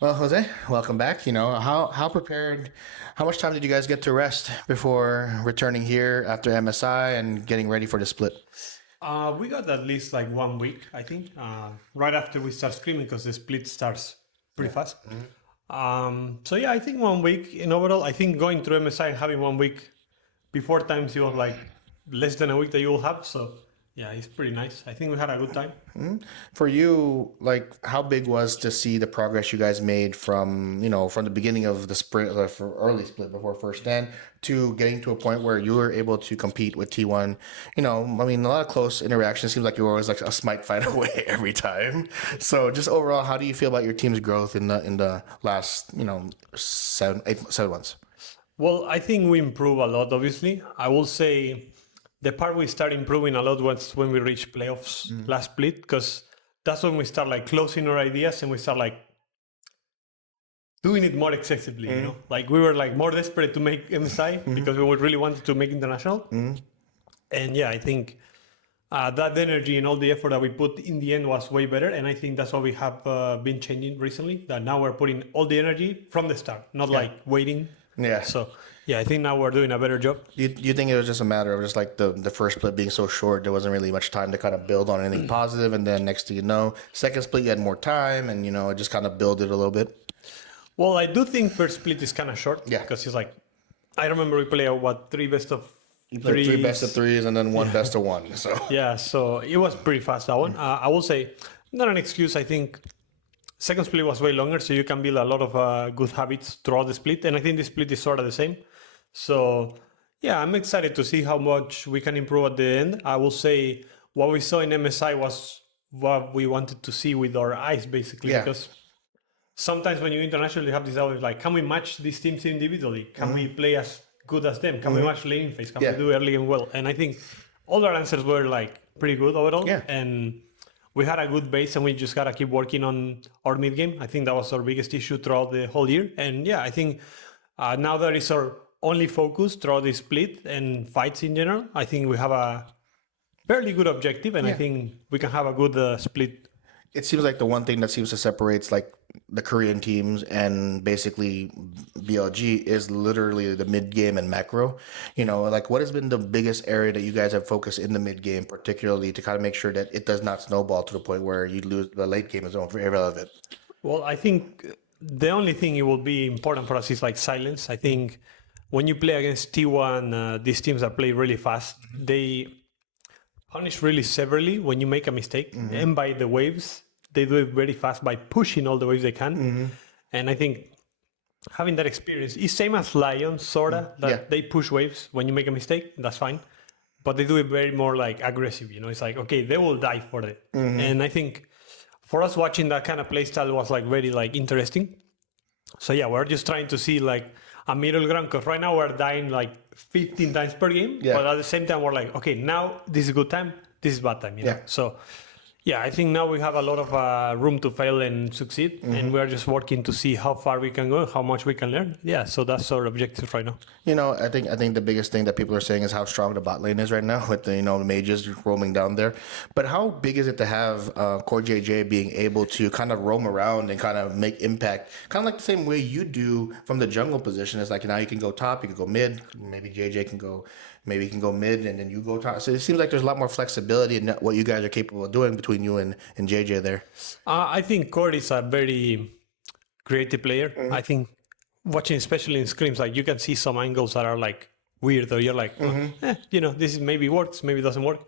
Well, Jose, welcome back. How prepared, how much time did you guys get to rest before returning here after MSI and getting ready for the split? We got at least like 1 week, I think, right after we start screaming because the split starts pretty fast. So yeah, I think 1 week in overall. I think going through MSI and having 1 week before times it was like less than a week that you will have. So yeah, it's pretty nice. I think we had a good time. For you, like, how big was to see the progress you guys made from the beginning of the sprint, for early split before first stand to getting to a point where you were able to compete with T1? I mean, a lot of close interactions. Seems like you were always like a smite fight away every time. So, just overall, how do you feel about your team's growth in the last, 7 months? Well, I think we improve a lot, obviously. I will say the part we start improving a lot was when we reach playoffs last split, because that's when we start like closing our ideas and we start like doing it more excessively, Like we were like more desperate to make MSI because we would really wanted to make international. And yeah, I think that energy and all the effort that we put in the end was way better. And I think that's what we have been changing recently, that now we're putting all the energy from the start, not like waiting. Yeah. So yeah, I think now we're doing a better job. You think it was just a matter of just like the first split being so short, there wasn't really much time to kind of build on anything positive, and then next thing you know, second split you had more time, and it just kind of builded a little bit. Well, I do think first split is kind of short. Yeah. Because it's like, I remember we play three best of You played three best of threes and then one best of one. So Yeah, so it was pretty fast, that one. I will say, not an excuse. I think second split was way longer, so you can build a lot of good habits throughout the split. And I think the split is sort of the same. So yeah, I'm excited to see how much we can improve at the end. I will say what we saw in MSI was what we wanted to see with our eyes, basically, Yeah. because sometimes when you internationally have this always like, can we match these teams individually? Can we play as good as them? Can we match lane phase? Can we do early and well? And I think all our answers were like pretty good overall. Yeah. And we had a good base and we just gotta keep working on our mid game. I think that was our biggest issue throughout the whole year. And yeah, I think now that is our only focus throughout the split and fights in general. I think we have a fairly good objective, and I think we can have a good split. It seems like the one thing that seems to separates like the Korean teams and basically BLG is literally the mid game and macro. Like what has been the biggest area that you guys have focused in the mid game, particularly to kind of make sure that it does not snowball to the point where you lose the late game is irrelevant. Well, I think the only thing it will be important for us is like silence. I think when you play against T1, these teams that play really fast, they punish really severely when you make a mistake. And by the waves, they do it very fast by pushing all the waves they can. And I think having that experience is same as Lyon, sorta, that they push waves when you make a mistake, that's fine. But they do it very more like aggressive, It's like, okay, they will die for it. And I think for us watching that kind of playstyle was like very like interesting. So yeah, we're just trying to see like a middle ground, because right now we're dying like 15 times per game. Yeah. But at the same time, we're like, okay, now this is good time, this is bad time. Yeah. So yeah, I think now we have a lot of room to fail and succeed, and we're just working to see how far we can go, how much we can learn. Yeah, so that's our objective right now. I think the biggest thing that people are saying is how strong the bot lane is right now with the mages roaming down there. But how big is it to have CoreJJ being able to kind of roam around and kind of make impact, kind of like the same way you do from the jungle position? It's like now you can go top, you can go mid, maybe JJ can go. Maybe you can go mid and then you go top. So it seems like there's a lot more flexibility in what you guys are capable of doing between you and JJ there. I think Core is a very creative player. I think watching, especially in scrims, like you can see some angles that are like weird, or you're like, this is maybe works, maybe doesn't work.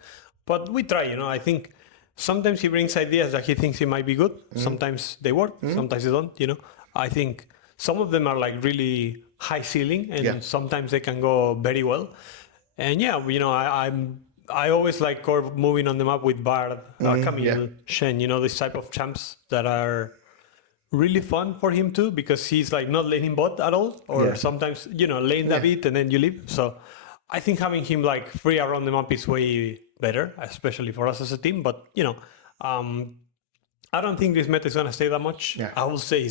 But we try, I think sometimes he brings ideas that he thinks he might be good. Sometimes they work, sometimes they don't, I think some of them are like really high ceiling, and sometimes they can go very well. And yeah, I always like Core moving on the map with Bard, Camille, Shen, this type of champs that are really fun for him too, because he's like not laning bot at all, or sometimes, lane a bit and then you leave. So I think having him like free around the map is way better, especially for us as a team. But, I don't think this meta is going to stay that much. Yeah. I will say it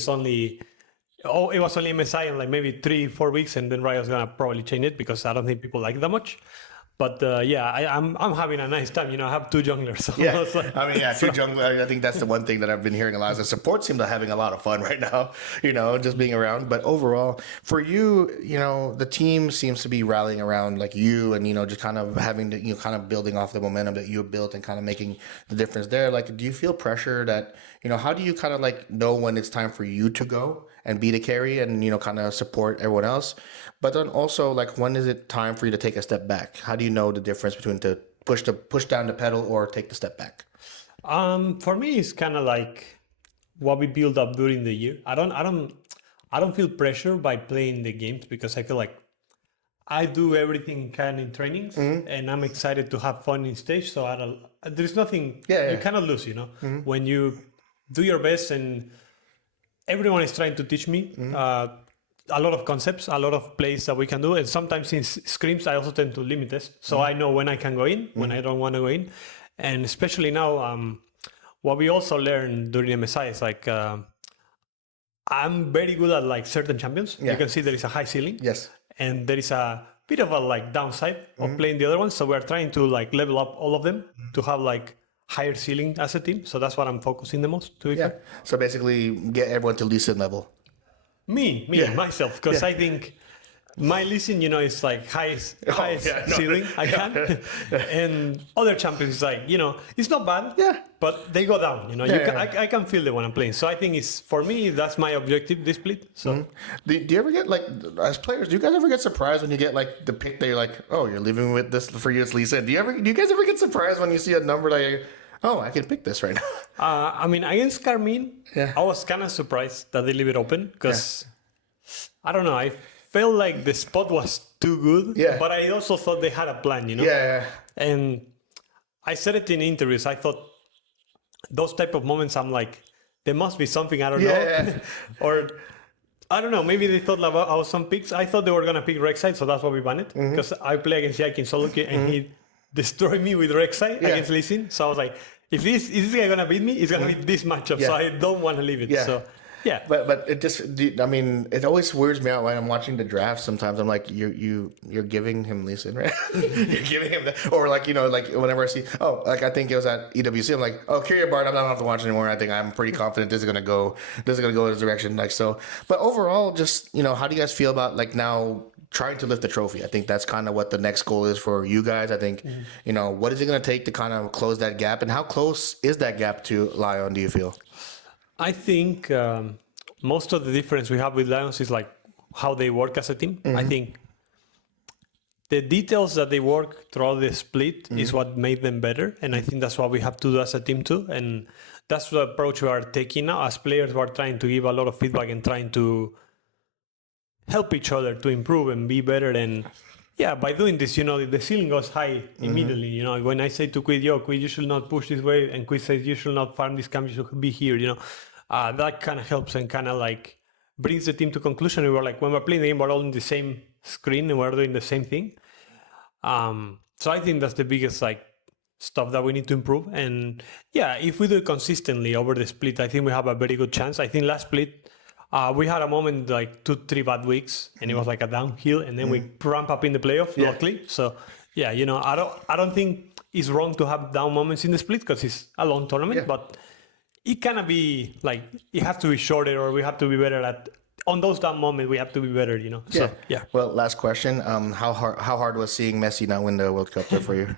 was only MSI in like maybe 3-4 weeks, and then Riot's going to probably change it because I don't think people like it that much. But I'm having a nice time. I have two junglers. So Yeah, it's like- I mean, yeah, two junglers. I think that's the one thing that I've been hearing a lot. Is the support seems to having a lot of fun right now. Just being around. But overall, for you, the team seems to be rallying around like you, and just kind of having to, kind of building off the momentum that you built and kind of making the difference there. Like, do you feel pressure that how do you kind of like know when it's time for you to go and be the carry and kind of support everyone else? But then also, like, when is it time for you to take a step back? How do you know the difference between to push down the pedal or take the step back? For me, it's kind of like what we build up during the year. I don't feel pressure by playing the games because I feel like I do everything kind of in trainings, and I'm excited to have fun in stage. So there's nothing you cannot lose. When you do your best, and everyone is trying to teach me. A lot of concepts, a lot of plays that we can do. And sometimes in scrims, I also tend to limit this. So I know when I can go in, when I don't want to go in. And especially now, what we also learned during MSI is like, I'm very good at like certain champions. You can see there is a high ceiling. Yes. And there is a bit of a like downside of playing the other ones. So we're trying to like level up all of them to have like higher ceiling as a team. So that's what I'm focusing the most, to be fair. So basically get everyone to Lee Sin level. Myself, because I think my listen, is like highest ceiling I can, and other champions is like, it's not bad, but they go down. I can feel it when I'm playing. So I think for me that's my objective, this split. So do you ever get like, as players, do you guys ever get surprised when you get like the pick that you're like, oh, you're leaving with this for you, it's Lee Sin? Do you guys ever get surprised when you see a number like, oh, I can pick this right now? I mean, against Carmine, I was kind of surprised that they leave it open because I don't know. I felt like the spot was too good, but I also thought they had a plan, And I said it in interviews. I thought those type of moments, I'm like, there must be something I don't know, or I don't know. Maybe they thought about some picks. I thought they were gonna pick Rek'Sai, so that's why we banned it because I play against Yakin solo queue and he destroyed me with Rek'Sai against Lee Sin. So I was like, if is this guy gonna beat me, it's gonna be this matchup. So I don't want to leave it. So but it just, I mean, it always weirds me out when I'm watching the draft. Sometimes I'm like, you're giving him Lee Sin, right? You're giving him that, or like like whenever I see, like I think it was at EWC, I'm like, Kyria Bard, I'm not have to watch anymore. I think I'm pretty confident this is gonna go in this direction, like so. But overall, just how do you guys feel about like now trying to lift the trophy? I think that's kind of what the next goal is for you guys. I think, what is it going to take to kind of close that gap? And how close is that gap to Lyon, do you feel? I think most of the difference we have with Lions is like how they work as a team. I think the details that they work throughout the split is what made them better. And I think that's what we have to do as a team too. And that's the approach we are taking now as players. We are trying to give a lot of feedback and trying to help each other to improve and be better. And by doing this, the ceiling goes high immediately. When I say to Quid, you should not push this way, and Quid says you should not farm this camp, you should be here. That kind of helps and kind of like brings the team to conclusion. And we're like, when we're playing the game, we're all on the same screen and we're doing the same thing. So I think that's the biggest like stuff that we need to improve. And if we do it consistently over the split, I think we have a very good chance. I think last split, we had a moment like 2-3 bad weeks, and it was like a downhill, and then we ramp up in the playoff, luckily. So I don't think it's wrong to have down moments in the split because it's a long tournament, but it cannot be like it has to be shorter, or we have to be better at on those down moments. We have to be better, So Well, last question: how hard was seeing Messi not win the World Cup there for you?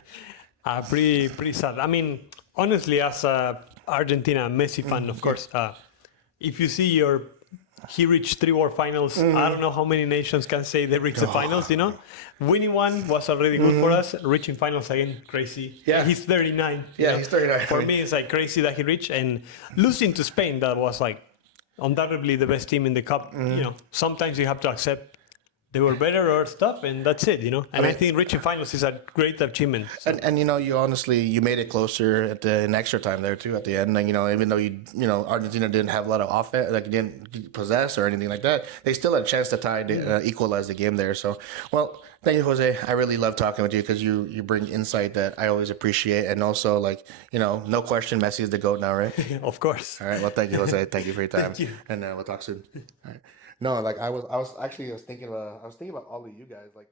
Pretty sad. I mean, honestly, as a Argentina Messi fan, of course, if you see he reached 3 World Finals. I don't know how many nations can say they reached the finals, Winning one was already good for us. Reaching finals again, crazy. Yeah. He's 39. He's 39. For me, it's like crazy that he reached. And losing to Spain, that was like undoubtedly the best team in the cup. Sometimes you have to accept they were better or stuff, and that's it, And I think reaching finals is a great achievement. So. And you honestly, you made it closer in extra time there too at the end. And even though Argentina didn't have a lot of offense, like didn't possess or anything like that, they still had a chance to equalize the game there. So, well, thank you, Jose. I really love talking with you because you bring insight that I always appreciate, and also like no question, Messi is the GOAT now, right? Of course. All right. Well, thank you, Jose. Thank you for your time. Thank you. And we'll talk soon. All right. No, like I was thinking about all of you guys, like